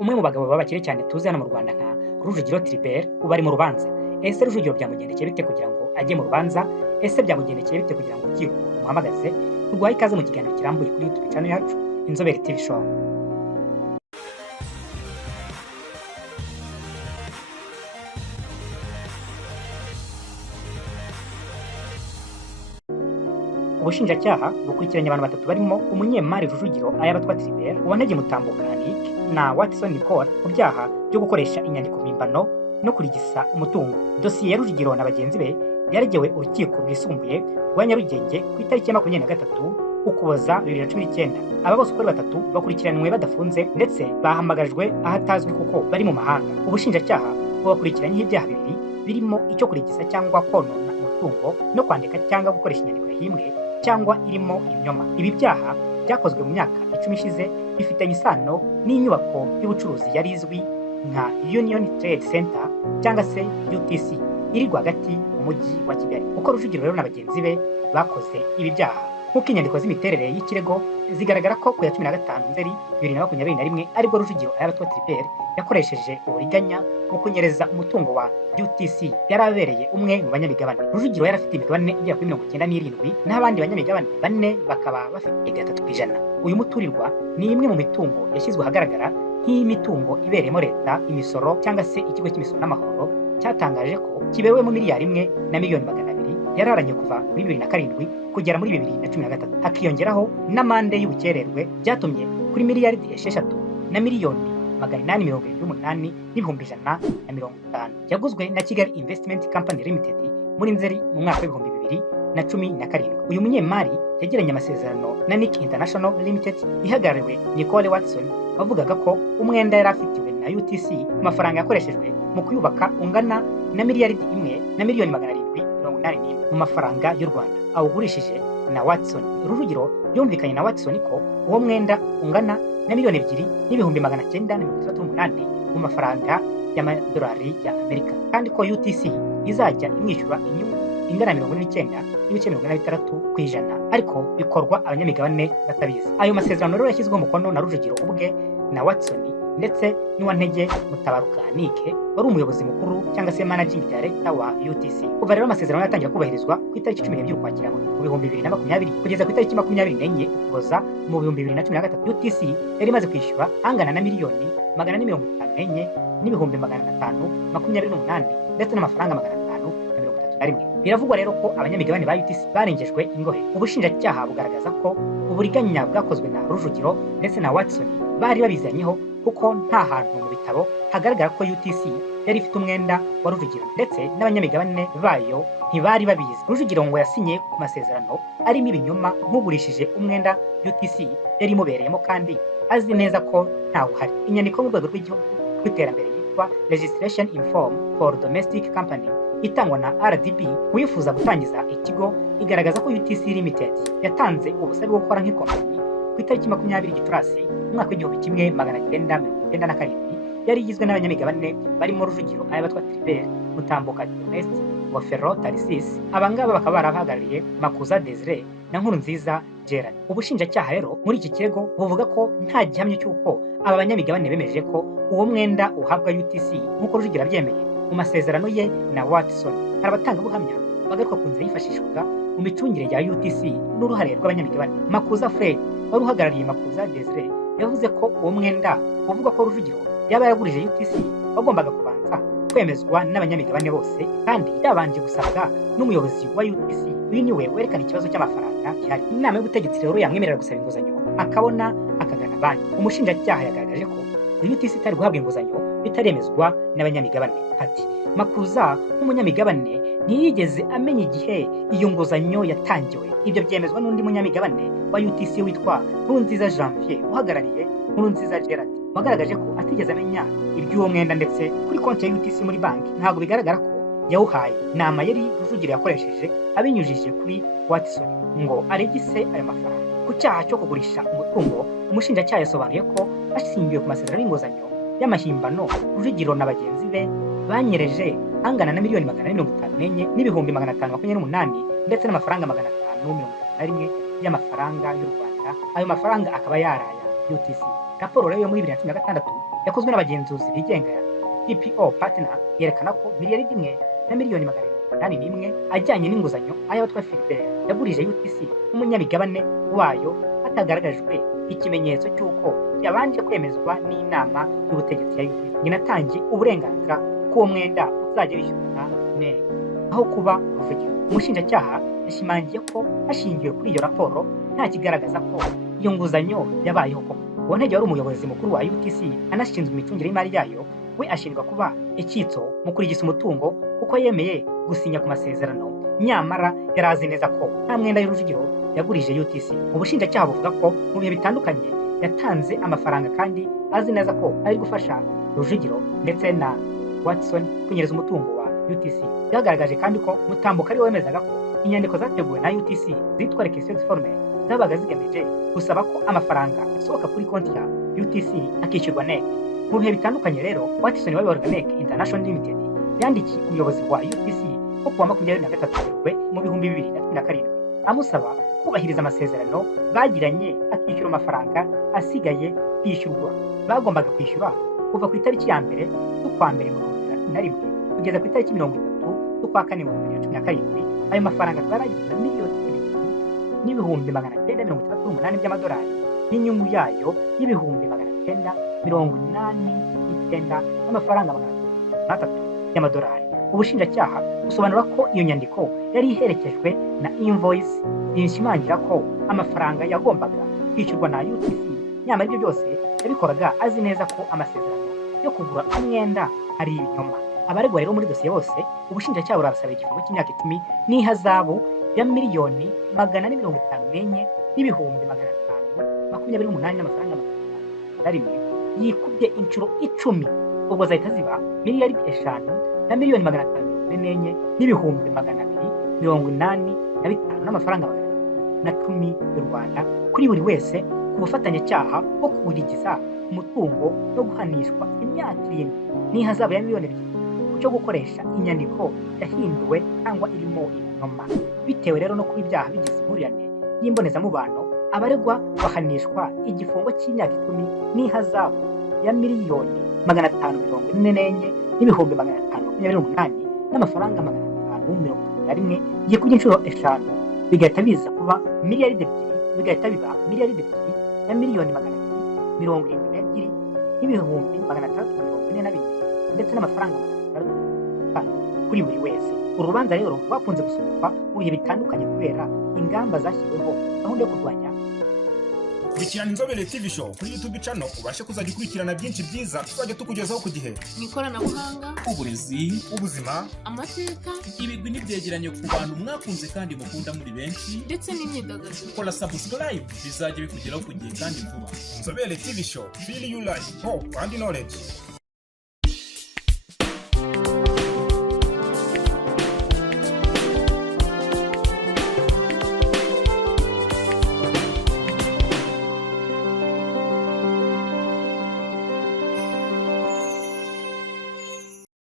umwe mu bagabo b'abakire cyane tuzi hano mu Rwanda nka Rujugiro Tribert ubu ari mu rubanza. Ese Rujugiro byamugendekeye bite kugira ngo ajye mu rubanza? Ese byamugendekeye bite kugira ngo urukiko rumuhamagaze? Turwaye ikaze mu kiganiro kirambuye kuri YouTube channel yacu Inzobere TV Show. Ubushinjacyaha bukurikiranye abantu batatu barimo umunyemari Rujugiro Ayabatwa Tribert, Uwantege Mutambuka Nick na Watson Nicole ku byaha byo gukoresha inyandiko mpimbano no kurigisa umutungo. Dosiye ya Rujugiro na bagenzi be yaregewe urukiko rwisumbuye rwa Nyarugenge ku itariki ya 23 Ukuboza 2019. Aba bose uko ari batatu bakurikiranywe badafunze ndetse bahamagajwe ahatazwi kuko bari mu mahanga. Ubushinjacyaha bubakurikiranye ibyaha bibiri birimo icyo kurigisa cyangwa konona umutungo no kwandika cyangwa gukoresha inyandiko yahimbwe cyangwa irimo ibinyoma. Ibi byaha byakozwe mu myaka 10 ishize, bifitanye isano n'inyubako y'ubucuruzi yari izwi nka Union Trade Center cyangwa se UTC iri rwagati mu mujyi wa Kigali. Uko Rujugiro rero na bagenzi be bakoze ibi byaha, nk'uko inyandiko z'imiterere y'ikirego zigaragara ko ku ya 15 Nzeri 2021 aribwo Rujugiro Ayabatwa Tribert yakoresheje uburiganya mu kunyereza umutungo wa UTC yari abereye umwe mu banyamigabane. Rujugiro yari afite imigabane igera kuri 97 n'abandi banyamigabane bane bakaba bafite 3%. Uyu muturirwa ni imwe mu mitungo yashyizwe ahagaragara nk'imitungo ibereyemo leta imisoro cyangwa se ikigo cy'imisoro n'amahoro cyatangaje ko kibewe mu miliyari 1 na miliyoni 200 yararanye kuva muri 2007 kugera muri 2013. Hakiyongeraho n'amande y'ubukererwe byatumye kuri miliyari 6 na miliyoni 878 n'ibihumbi 150 yaguzwe na Kigali Investment Company Limited muri Nzeri mu mwaka wa 2017. Uyu munyemari yagiranye amasezerano na Nick International Limited ihagarariwe Nicole Watson, bavugaga ko umwenda yari afitiwe na UTC ku mafaranga yakoreshejwe mu kuyubaka ungana na miliyari 1 na miliyoni 781 mu mafaranga y'u Rwanda awugurishije na Watson. Rujugiro yumvikanye na Watson ko uwo mwenda ungana na miliyoni 2 n'ibihumbi 938 mu mafaranga y'amadolari ya Amerika, kandi ko UTC izajya imwishyura inyungu ingana 49.86%, ariko bikorwa abanyamigabane batabizi. Ayo masezerano rero yashyizweho umukono na Rujugiro ubwe na Watson ndetse n'Uwantege Mutabaruka Nick wari umuyobozi mukuru cyangwa se managing director wa UTC. Kuva rero amasezerano yatangira kubahirizwa ku itariki 12 Ukwakira mu 2020 kugeza ku itariki 24 Ukuboza mu 2013, UTC yari imaze kwishyura angana na miliyoni 454 n'ibihumbi 528 ndetse n'amafaranga 531. Biravugwa rero ko abanyamigabane ba UTC barengejwe ingohe. Ubushinjacyaha bugaragaza ko uburiganya bwakozwe na Rujugiro ndetse na Watson bari babizanyeho kuko nta hantu mu bitabo hagaragara ko UTC yari ifite umwenda wa Rujugiro ndetse n'abanyamigabane bayo ntibari babizi. Rujugiro ngo yasinye ku masezerano arimo ibinyoma nk'ugurishije umwenda UTC yari imubereyemo kandi azi neza ko ntawe uhari. Inyandiko mu rwego rw'igihugu rw'iterambere yitwa Registration in Form for Domestic Company itangwa na RDB wifuza gutangiza ikigo igaragaza ko UTC Limited yatanze ubusabe bwo gukora nk'ikompanyi ku itariki 20 Gicurasi umwaka w'1997. Yari igizwe n'abanyamigabane barimo Rujugiro Ayabatwa Tribert, Mutambuka Ernest, Wafero Tarsis. Abangaba bakaba barabahagarariye Makuza Desire na Nkurunziza Gerard. Ubushinjacyaha rero muri iki kirego buvuga ko nta gihamya cy'uko aba banyamigabane bemeje ko uwo mwenda uhabwa UTC nk'uko Rujugiro abyemeye mu masezerano ye na Watson. Hari abatangabuhamya bagaruka ku nzira yifashishwaga mu micungire ya UTC n'uruhare rw'abanyamigabane. Makuza Fred wari uhagarariye Makuza Desire yavuze ko uwo mwenda uvuga ko Rujugiro yaba yaragurije UTC bagombaga kubanza kwemezwa n'abanyamigabane bose kandi yabanje gusabwa n'umuyobozi wa UTC. Uyu niwe werekana ikibazo cy'amafaranga gihari. Inama y'ubutegetsi rero yamwemerera gusaba inguzanyo akabona akagana banki. Umushinjacyaha yagaragaje ko UTC itari guhabwa inguzanyo bitaremezwa n'abanyamigabane. Ati Makuza nk'umunyamigabane ntiyigeze amenya igihe iyo nguzanyo yatangiwe. Ibyo byemezwa n'undi munyamigabane wa UTC witwa Nkurunziza Janvier uhagarariye Nkurunziza Gerard, wagaragaje ko atigeze amenya iby'uwo mwenda ndetse kuri konti ya UTC muri banki ntabwo bigaragara ko yawuhaye. Nama yari Rujugiro yakoresheje abinyujije kuri Watson ngo aregise ayo mafaranga. Ku cyaha cyo kugurisha umutungo, umushinjacyaha yasobanuye ko ashingiwe ku masezerano y'inguzanyo y'amahimbano Rujugiro na bagenzi be banyereje angana na miliyoni 454 n'ibihumbi 528 ndetse n'amafaranga 531 y'amafaranga y'u Rwanda. Ayo mafaranga akaba yaraya UTC. raporo rero yo muri 2016 yakozwe n'abagenzuzi bigenga DPO Partner yerekana ko miliyaridi imwe na miliyoni 881 ajyanye n'inguzanyo ay'abatwa Philbert yagurije UTC nk'umunyamigabane wayo hatagaragajwe ikimenyetso cy'uko yabanje kwemezwa n'inama y'ubutegetsi ya UTC inatangiye uburenganzira k'uwo mwenda uzajya wishyurwa neza aho kuba ruvugiro. Umushinjacyaha yashimangiye ko hashingiwe kuri iyo raporo nta kigaragaza ko iyo nguzanyo yabayeho koko. Uwantege wari umuyobozi mukuru wa UTC anashinzwe imicungire y'imari yayo, we ashinjwa kuba icyitso mu kurigisa umutungo kuko yemeye gusinya ku masezerano nyamara yari azi neza ko nta mwenda y'urujugiro yagurije UTC. Ubushinjacyaha buvuga ko mu bihe bitandukanye yatanze amafaranga kandi azi neza ko ari gufasha Rujugiro ndetse na Watson kunyereza umutungo wa UTC. Byagaragaje kandi ko Mutambuka ari we wemezaga ko inyandiko zateguwe na UTC zitwa requisition forme zabaga zigamije gusaba ko amafaranga asohoka kuri konti ya UTC akishyurwa NEC. Mu bihe bitandukanye rero Watson wayoboraga NEC International Limited yandikiye umuyobozi wa UTC ko kuwa 23 Werurwe mu 2017 amusaba kubahiriza amasezerano bagiranye akishyura amafaranga asigaye kwishyurwa. Bagombaga kwishyura kuva ku itariki ya mbere z'ukwa mbere 2021 kugeza ku itariki 30 z'ukwa kane 2017. Ayo mafaranga akaba yaragizwe miliyoni 2,938 by'amadolari n'inyungu yayo y'ibihumbi 989 n'amafaranga 300 y'amadolari. Ubushinjacyaha busobanura ko iyo nyandiko yari iherekejwe na invoice yishimangira ko amafaranga yagombaga kwishyurwa na UTC. Nyamara ibyo byose yabikoraga azi neza ko amasezerano yo kugura umwenda ari ibinyoma. Abaregwa rero muri dosiye bose ubushinjacyaha burabasaba igifungo cy'imyaka 10 n'ihazabu ya miliyoni 454 n'ibihumbi 528 n'amafaranga 500 yikubye inshuro 10, ubwo zahita ziba miliyaridi 5 na miliyoni 544 n'ibihumbi 285 n'amafaranga 10 y'u Rwanda kuri buri wese ku bufatanyacyaha bwo kurigiza umutungo no guhanishwa imyaka 7 n'ihazabu ya miliyoni 2 cyo gukoresha inyandiko yahinduwe cyangwa irimo ibinyoma. Bitewe rero no kuba ibyaha bigize impurirane y'imbonezamubano, abaregwa bahanishwa igifungo cy'imyaka 10 n'ihazabu ya miliyoni 544 n'ibihumbi 528 n'amafaranga 531 yikubye inshuro 5, bigahita biza kuba miliyaridi 2, bigahita biba miliyaridi 2 na miliyoni 272 n'ibihumbi 642 ndetse n'amafaranga 600 kuri buri wese. Urubanza rero rwakunze gusubikwa mu bihe bitandukanye kubera ingamba zashyizweho gahunda yo kurwanya. Kurikirana Inzobere TV Show kuri YouTube channel ubashe kuzajya ukurikirana byinshi byiza tuzajya tukugezaho ku gihe. Mu ikoranabuhanga, uburezi, ubuzima, amateka, ibigwi n'ibyegeranyo ku bantu mwakunze kandi mukunda muri benshi, ndetse n'imyidagaduro. Kora subscribe bizajya bikugeraho ku gihe kandi vuba. Inzobere TV Show, feel you life, hope and knowledge.